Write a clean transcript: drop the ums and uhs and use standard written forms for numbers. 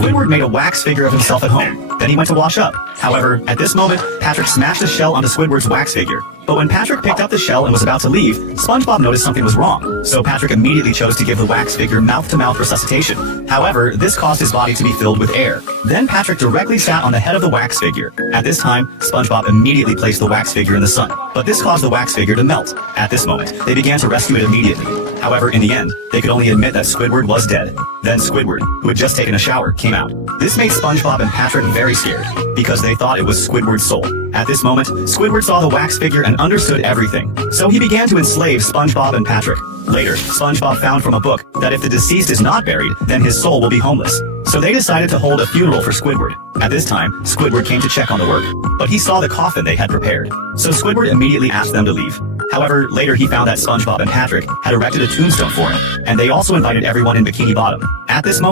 Squidward made a wax figure of himself at home. Then he went to wash up. However, at this moment, Patrick smashed the shell onto Squidward's wax figure. But when Patrick picked up the shell and was about to leave, SpongeBob noticed something was wrong. So Patrick immediately chose to give the wax figure mouth-to-mouth resuscitation. However, this caused his body to be filled with air. Then Patrick directly sat on the head of the wax figure. At this time, SpongeBob immediately placed the wax figure in the sun. But this caused the wax figure to melt. At this moment, they began to rescue it immediately. However, in the end, they could only admit that Squidward was dead. Then Squidward, who had just taken a shower, came out. This made SpongeBob and Patrick very scared, because they thought it was Squidward's soul. At this moment, Squidward saw the wax figure and understood everything. So he began to enslave SpongeBob and Patrick. Later, SpongeBob found from a book that if the deceased is not buried, then his soul will be homeless. So they decided to hold a funeral for Squidward. At this time, Squidward came to check on the work, but he saw the coffin they had prepared. So Squidward immediately asked them to leave. However, later he found that SpongeBob and Patrick had erected a tombstone for him, and they also invited everyone in Bikini Bottom. At this moment,